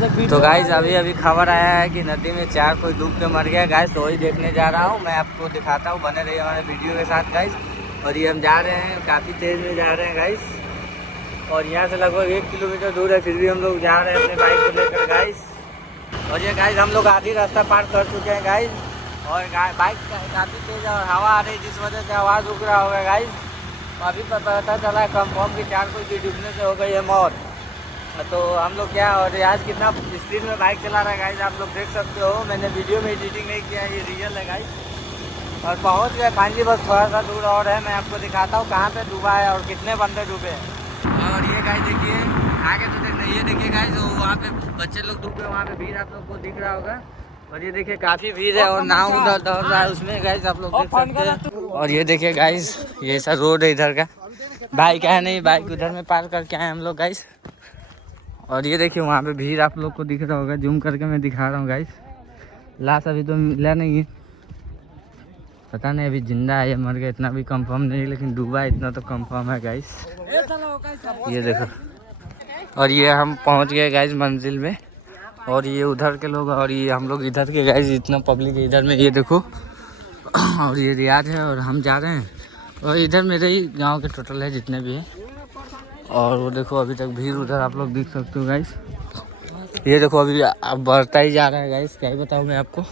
तो गाइस अभी अभी खबर आया है कि नदी में 4 कोई डूब के मर गया गाइस। तो वही देखने जा रहा हूँ, मैं आपको दिखाता हूँ, बने रहिए हमारे वीडियो के साथ गाइस। और ये हम जा रहे हैं, काफ़ी तेज़ में जा रहे हैं गाइस। और यहाँ से लगभग 1 किलोमीटर दूर है, फिर भी हम लोग जा रहे हैं अपने बाइक को लेकर गाइस। और ये गाइस हम लोग आधी रास्ता पार कर चुके हैं गाइस। और बाइक काफ़ी तेज़ और हवा आ रही है, जिस वजह से आवाज़ रुक रहा होगा गाइस। तो अभी पता चला है कंफर्म कि 4 कोई की डूबने से हो गई है मौत। तो हम लोग क्या, और आज कितना स्पीड में बाइक चला रहा है गाइस, आप लोग देख सकते हो। मैंने वीडियो में एडिटिंग नहीं किया, ये रियल है गाइस। और पहुंच गए फाइनली, बस थोड़ा सा दूर और है। मैं आपको दिखाता हूँ कहाँ पे डूबा है और कितने बंदे डूबे हैं। और ये गाइस देखिए, आगे तो देखना, ये देखिए गाइस, वहाँ पे बच्चे लोग डूबे, वहाँ पे भीड़ आप लोग को दिख रहा होगा। और ये देखिए काफ़ी भीड़ है, और नाव उधर दौड़ रहा है उसमें गाइस, आप लोग देख सकते हैं। और ये देखिए गाइस, ये ऐसा रोड है इधर का, बाइक है नहीं, बाइक उधर में पार करके आए हम लोग गाइस। और ये देखिए वहाँ पे भीड़ आप लोग को दिख रहा होगा, जूम करके मैं दिखा रहा हूँ गाइस। लाश अभी तो मिला नहीं है, पता नहीं अभी जिंदा है या मर गया, इतना भी कंफर्म नहीं है, लेकिन डूबा इतना तो कंफर्म है गाइस। ये देखो, और ये हम पहुँच गए गाइस मंजिल में। और ये उधर के लोग, और ये हम लोग इधर के गाइस, इतना पब्लिक है इधर में, ये देखो। और ये रियाज है और हम जा रहे हैं। और इधर मेरे ही गाँव के टोटल है जितने भी हैं। और वो देखो अभी तक भीड़ उधर आप लोग देख सकते हो गाइस। ये देखो अभी अब बढ़ता ही जा रहा है गाइस, क्या ही बताऊँ मैं आपको।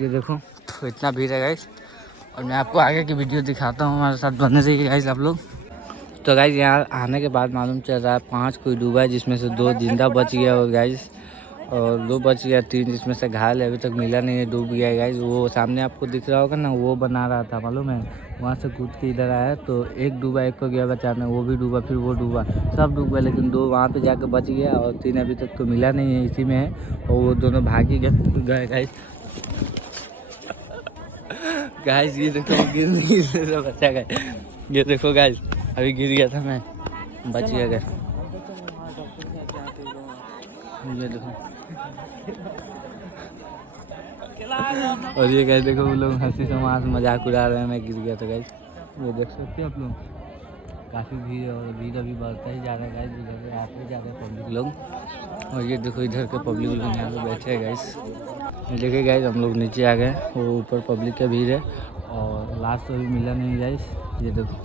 ये देखो तो इतना भीड़ है गाइस। और मैं आपको आगे की वीडियो दिखाता हूँ, हमारे साथ बने रहिए गाइस आप लोग। तो गाइस यहाँ आने के बाद मालूम चल रहा है 5 कोई डूबा है, जिसमें से 2 जिंदा बच गया और गाइस, और 2 बच गया, 3 जिसमें से घायल है, अभी तक मिला नहीं है, डूब गया है गाइस। वो सामने आपको दिख रहा होगा ना, वो बना रहा था मालूम है, वहाँ से कूद के इधर आया तो एक डूबा, एक को गया बचाने, वो भी डूबा, फिर वो डूबा, सब डूब गए, लेकिन 2 वहाँ पे जाके बच गया, और 3 अभी तक तो मिला नहीं है, इसी में है। और वो दोनों भागी गए गाइस। गाइस ये देखो गिर बचा गया, ये देखो गाइस अभी गिर गया था मैं, बच गया गाइस। ये देखो, और ये गाइस देखो वो लोग हंसी से वहाँ से मजाक उड़ा रहे हैं, मैं गिर गया था गाइस। ये देख सकते हैं आप लोग, काफ़ी भीड़ है, और भीड़ अभी बढ़ता ही जा रहा है गाइस, इधर से आते जा रहे हैं पब्लिक लोग। और ये देखो इधर के पब्लिक लोग यहाँ पे बैठे हैं गाइस। देखिए गाइस हम लोग नीचे आ गए, वो ऊपर पब्लिक का भीड़ है, और लास्ट तो अभी मिला नहीं गाइस। ये देखो,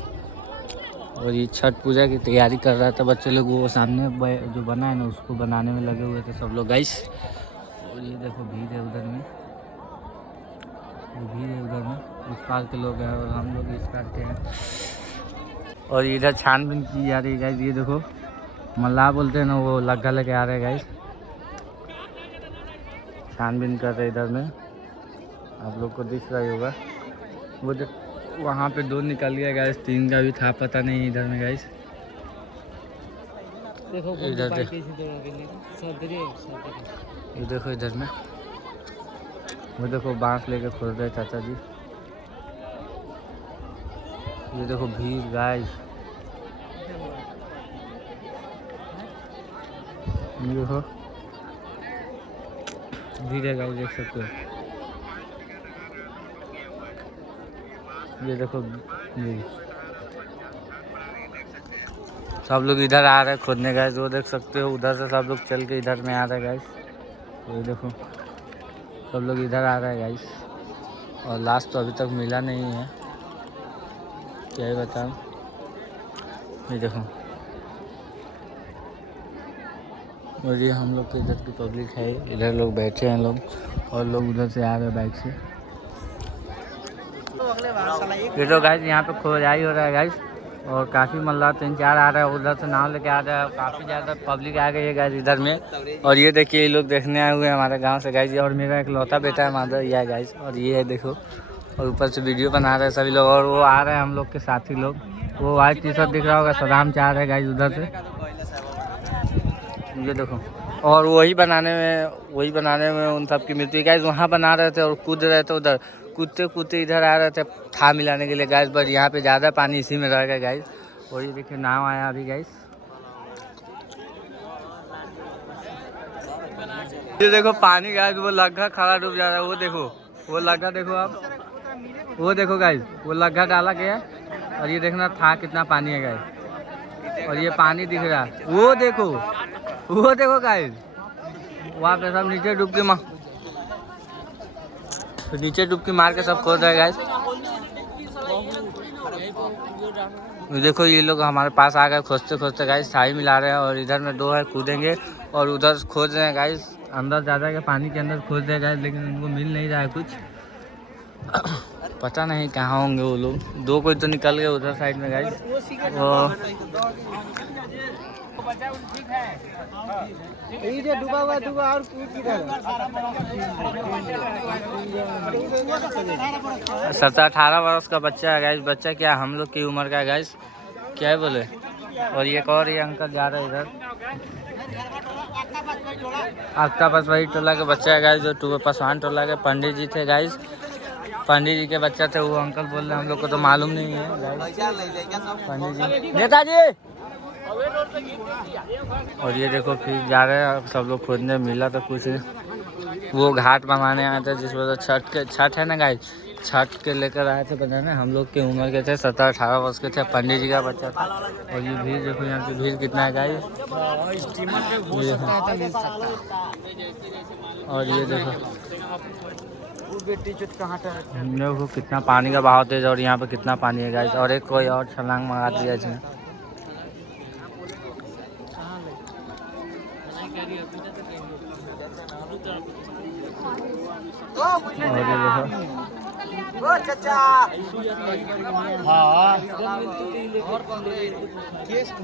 और ये छठ पूजा की तैयारी कर रहा था बच्चे लोग, वो सामने जो बना है ना उसको बनाने में लगे हुए थे सब लोग गाइस। और ये देखो भीड़ है उधर में, भीड़ है उधर में, इस पार के लोग हैं और हम लोग इस पार के हैं। और इधर छानबीन की जा रही है गाइस। ये देखो मल्लाह बोलते हैं ना, वो लग्गा लेके आ रहे हैं गाइस, छानबीन कर रहे इधर में, आप लोग को दिख रहा ही होगा। वो वहाँ पे 2 निकल गया गाइस, 3 का भी था पता नहीं इधर में गाइस। देखो इधर ये देखो इधर में, वो देखो बांस लेके खोद रहे चाचा जी। ये देखो भीड़ गाइस, ये देखो भीड़ है गाइस, देख सकते हो। ये देखो सब लोग इधर आ रहे हैं खोदने गाइस, वो देख सकते हो, उधर से सब लोग चल के इधर में आ रहे हैं गाइस। ये देखो सब लोग इधर आ रहे हैं गाइस, और लास्ट तो अभी तक मिला नहीं है, क्या ही बताऊं। ये देखो, और ये हम लोग के इधर की पब्लिक है, इधर लोग बैठे हैं लोग, और लोग उधर से आ रहे हैं बाइक से। ये तो गाइस यहाँ पे खोदाई हो रहा है गाइस, और काफ़ी मल्लाह 3-4 आ रहा है, उधर से नाव लेके आ रहा है, काफ़ी ज़्यादा पब्लिक आ गई है गाइस इधर में। और ये देखिए ये लोग देखने आए हुए हैं हमारे गांव से गाइस, और मेरा एक लौता बेटा है माधव, ये है गाइस। और ये है देखो, और ऊपर से वीडियो बना रहे हैं सभी लोग, और वो आ रहे हैं हम लोग के साथी लोग, वो वाइट टी-शर्ट दिख रहा होगा, सदाम चाह रहे हैं गाइस उधर से। ये देखो, और वही बनाने में उन सब की मृत्यु गाइस, वहाँ बना रहे थे और कूद रहे थे उधर, कूदते कूदते इधर आ रहे थे था मिलाने के लिए गाइस, बट यहाँ पे ज़्यादा पानी इसी में रह गया गाइस। और ये देखिए नाव आया अभी गाइस, ये देखो पानी गाइस, वो लग्गा खड़ा डूब जा रहा है, वो देखो, वो लग्गा देखो आप, वो देखो गाइस, वो लग्गा डाला गया, और ये देखना था कितना पानी है गाइस। और ये पानी दिख रहा है, वो देखो गाइस, वहाँ पे सब नीचे डुबकी मार, तो नीचे डुबकी मार के सब खोद रहे गाइस। देखो ये लोग हमारे पास आ गए खोजते खोजते गाइस, साई मिला रहे हैं और इधर में 2 है कूदेंगे और उधर खोज रहे हैं गाइस। अंदर ज़्यादा के पानी के अंदर खोज रहे हैं गाइस, लेकिन उनको मिल नहीं रहा है कुछ। पता नहीं कहाँ होंगे वो लोग। 2 कोई तो निकल गए उधर साइड में गाइस। वो डूबा हुआ और 17-18 वर्ष का बच्चा है गाइस। बच्चा क्या हम लोग की उम्र का है गाइस, क्या है बोले। और एक और ये अंकल जा रहे हैं इधर, अक्तापस वही टोला के बच्चा है गाइस, जो पासवान टोला के पंडित जी थे गाइस। पंडित जी के बच्चा थे वो अंकल बोल रहे हैं, हम लोग को तो मालूम नहीं है गाइस। पंडित जी, नेताजी। और ये देखो फिर जा रहे हैं सब लोग खोजने। मिला तो कुछ वो घाट बनाने आए थे, जिस वजह छठ है ना गाइस, छठ के लेकर आए थे बनाने। हम लोग की उम्र के थे, 17-18 वर्ष के थे। पंडित जी का बच्चा था। और ये भीड़ देखो, यहाँ की भीड़ कितना है गाइस। और ये देखो देखो कितना पानी का बहाव तेज, और यहाँ पे कितना पानी है गाइस। और एक कोई और छलांग मार दिया इसमें। और ये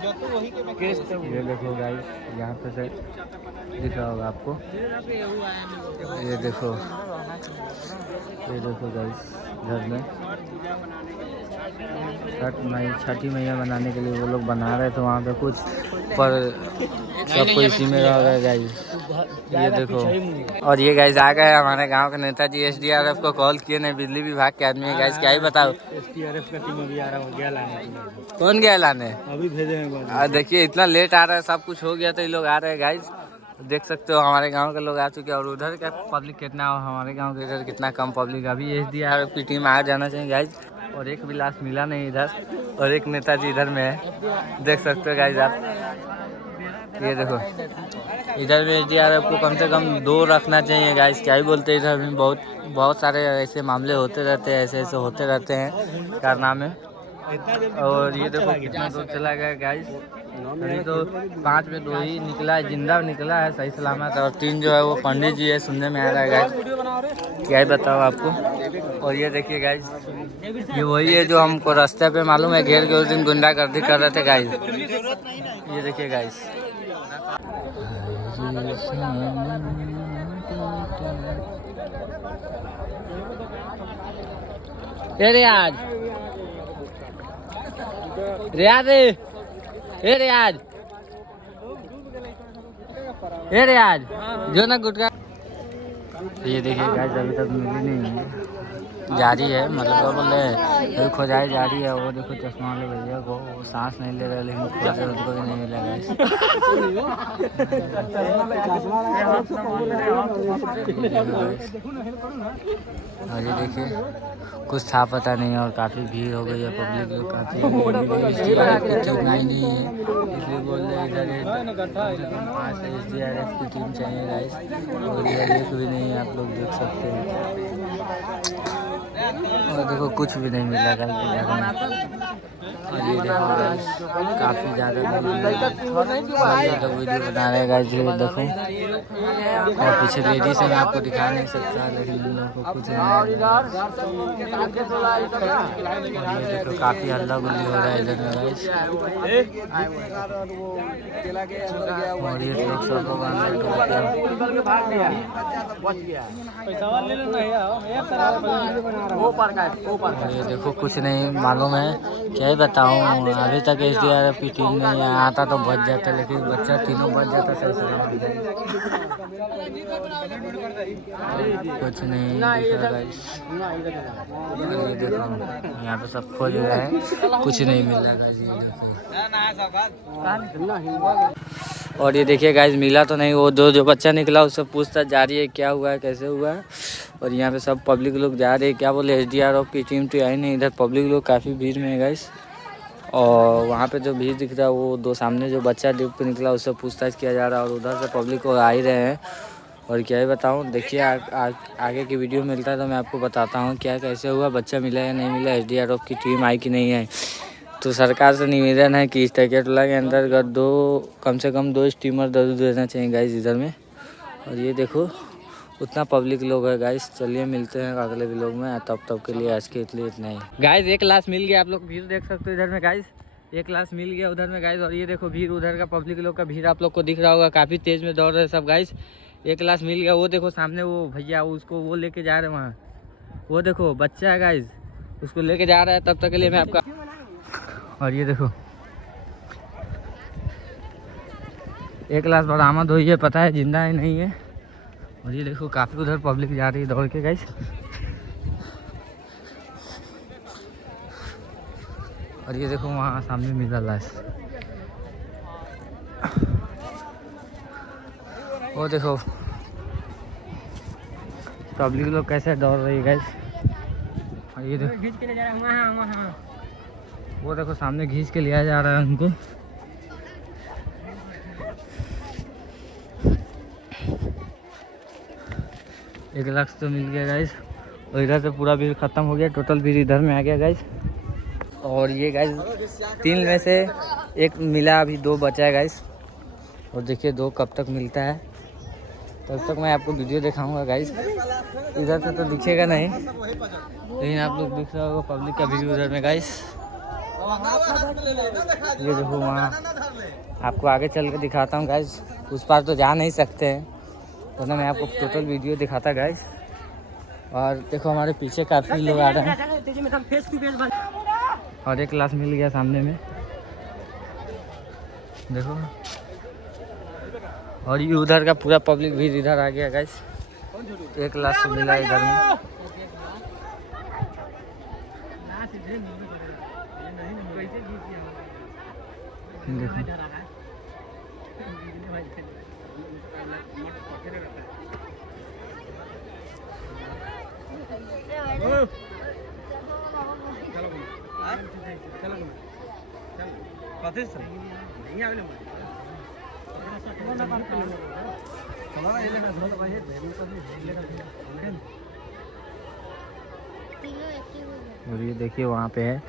देखो, ये देखो गाइस, यहाँ पे से दिख रहा होगा आपको। ये देखो गाइस, घर में छठी मैया बनाने के लिए वो लोग बना रहे थे वहाँ पे कुछ, पर सबको इसी में रह गए गाइस। ये देखो। और ये गाइस आ गए हमारे गांव के नेताजी। SDRF को कॉल किए नहीं, बिजली विभाग के आदमी है गाइस, क्या ही बताओ। SDRF का टीम अभी आ रहा है, गया लाने। कौन गया लाने? अभी भेजे। देखिए इतना लेट आ रहा है, सब कुछ हो गया तो ये लोग आ रहे हैं गाइस। देख सकते हो हमारे गांव के लोग आ चुके हैं। और उधर का पब्लिक कितना हो, हमारे गांव के इधर कितना कम पब्लिक। अभी SDRF की टीम आ जाना चाहिए गाइस। और एक भी लाश मिला नहीं इधर, और एक नेताजी इधर में है, देख सकते हो गाइस आप। ये देखो इधर में SDRF को कम से कम 2 रखना चाहिए गाइस, क्या ही बोलते हैं। इधर में बहुत सारे ऐसे मामले होते रहते हैं, ऐसे होते रहते हैं कारनामे। और ये देखो कितना दूर चला गया गाइस। अभी तो 5 में 2 ही निकला है, जिंदा निकला है सही सलामत। और 3 जो है वो पंडित जी है, सुनने में आ रहा है गाइस, क्या ही बताओ आपको। और ये देखिए गाइस, ये वही है जो हमको रास्ते पे मालूम है घेर के उस दिन गुंडागर्दी कर रहे थे गाइस। ये देखिए गाइस। ये रियाज जो ना गुटका। ये देखिए गाइस, अभी तक मिली नहीं है, जारी है, मतलब क्या बोल रहे हैं, अभी खोजाई जारी है। वो देखो चश्मा वाले भैया को, वो सांस नहीं ले रहे, लेकिन खोज उनको भी नहीं मिला गाइस। और ये देखिए कुछ था पता नहीं, और काफ़ी भीड़ हो गई है, पब्लिक लोग काफ़ी टीम आई नहीं है, इसलिए बोल रहे हैं इधर 5 SDRF की टीम चाहिए गाइस। और इधर एक भी नहीं है, आप लोग देख सकते हैं। और देखो कुछ भी नहीं मिला गाइस इधर। और ये देखो गाइस, काफ़ी ज़्यादा वीडियो बना रहे हैं गाइस, ये देखो। और पीछे लेडीज है, मैं आपको दिखा नहीं सकता, लेकिन इन लोगों को कुछ नहीं। देखो काफ़ी हल्ला गुल्ली हो रहा है इधर में गाइस। और ये लोग सब ये देखो कुछ नहीं मालूम है, क्या ही बताऊँ। अभी तक SDRF की टीम नहीं आता तो बच जाता, लेकिन बच्चा तीनों बच जाता सही सलामत। कुछ नहीं दिख रहा गाइस। ये देखो यहाँ पे सब खोज रहे हैं, कुछ नहीं मिल रहा गाइस। और ये देखिए गाइस, मिला तो नहीं। वो जो बच्चा निकला उससे पूछताछ जारी है, क्या हुआ है, कैसे हुआ है। और यहाँ पे सब पब्लिक लोग जा रहे हैं, क्या बोले SDRF की टीम तो आई नहीं। इधर पब्लिक लोग काफ़ी भीड़ में है गाइस। और वहाँ पे जो भीड़ दिख रहा है वो 2 सामने जो बच्चा डूब के निकला उससे पूछताछ किया जा रहा है। और उधर से पब्लिक को आ ही रहे हैं। और क्या ही बताऊँ, देखिए आगे की वीडियो मिलता है तो मैं आपको बताता हूँ क्या कैसे हुआ, बच्चा मिला या नहीं मिला, SDRF की टीम आई कि नहीं आई। तो सरकार से निवेदन है कि इस टोला के अंतर्गत कम से कम 2 स्टीमर जरूर देना चाहिए गाइस इधर में। और ये देखो उतना पब्लिक लोग है गाइस। चलिए मिलते हैं अगले व्लॉग में, तब के लिए आज के लिए इतना ही गाइस। एक लाश मिल गया, आप लोग भीड़ देख सकते हो इधर में गाइस, एक लाश मिल गया उधर में गाइस। और ये देखो भीड़ उधर का पब्लिक लोग का भीड़ आप लोग को दिख रहा होगा, काफ़ी तेज़ में दौड़ रहे हैं सब गाइस। एक लाश मिल गया, वो देखो सामने वो भैया उसको वो लेके जा रहे हैं वहाँ, वो देखो बच्चा है गाइस, उसको लेके जा रहा है। तब तक के लिए मैं आपका, और ये देखो एक लाश बरामद हुई है, पता है जिंदा है नहीं है। और ये देखो काफ़ी उधर पब्लिक जा रही है दौड़ के गाइस। और ये देखो वहाँ सामने मिला लाश, वो देखो पब्लिक लोग कैसे दौड़ रही है गाइस। और ये देखो खींच के ले जा रहा है वहाँ, वो देखो सामने खींच के लिया जा रहा है उनको। एक लाख तो मिल गया गाइस। और इधर से पूरा भीड़ खत्म हो गया, टोटल भीड़ इधर में आ गया गाइस। और ये गाइस 3 में से 1 मिला, अभी 2 बचा है गाइस। और देखिए 2 कब तक मिलता है, तब तक मैं आपको वीडियो दिखाऊंगा गाइस। इधर से तो दिखेगा नहीं, लेकिन आप लोग दिख रहा होगा पब्लिक का भीड़ उधर में गाइस। ये देखो वहाँ आपको आगे चल के दिखाता हूँ गाइस, उस पार तो जा नहीं सकते हैं, वरना मैं आपको टोटल वीडियो दिखाता गाइस। और देखो हमारे पीछे काफ़ी लोग आ रहे हैं। और एक लाश मिल गया सामने में, देखो। और ये उधर का पूरा पब्लिक भी इधर आ गया गाइस। एक लाश मिला इधर में। देखो और ये देखिए वहाँ पे है,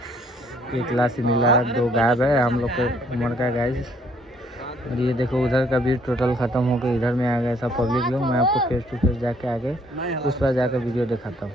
एक लाश मिला, 2 गायब है, हम लोग को उम्र का गाइस। और ये देखो उधर का भी टोटल ख़त्म हो गया, इधर में आ गया सब पब्लिक लोग। मैं आपको फेस टू फेस जाके आगे उस पर जाकर वीडियो दिखाता हूँ।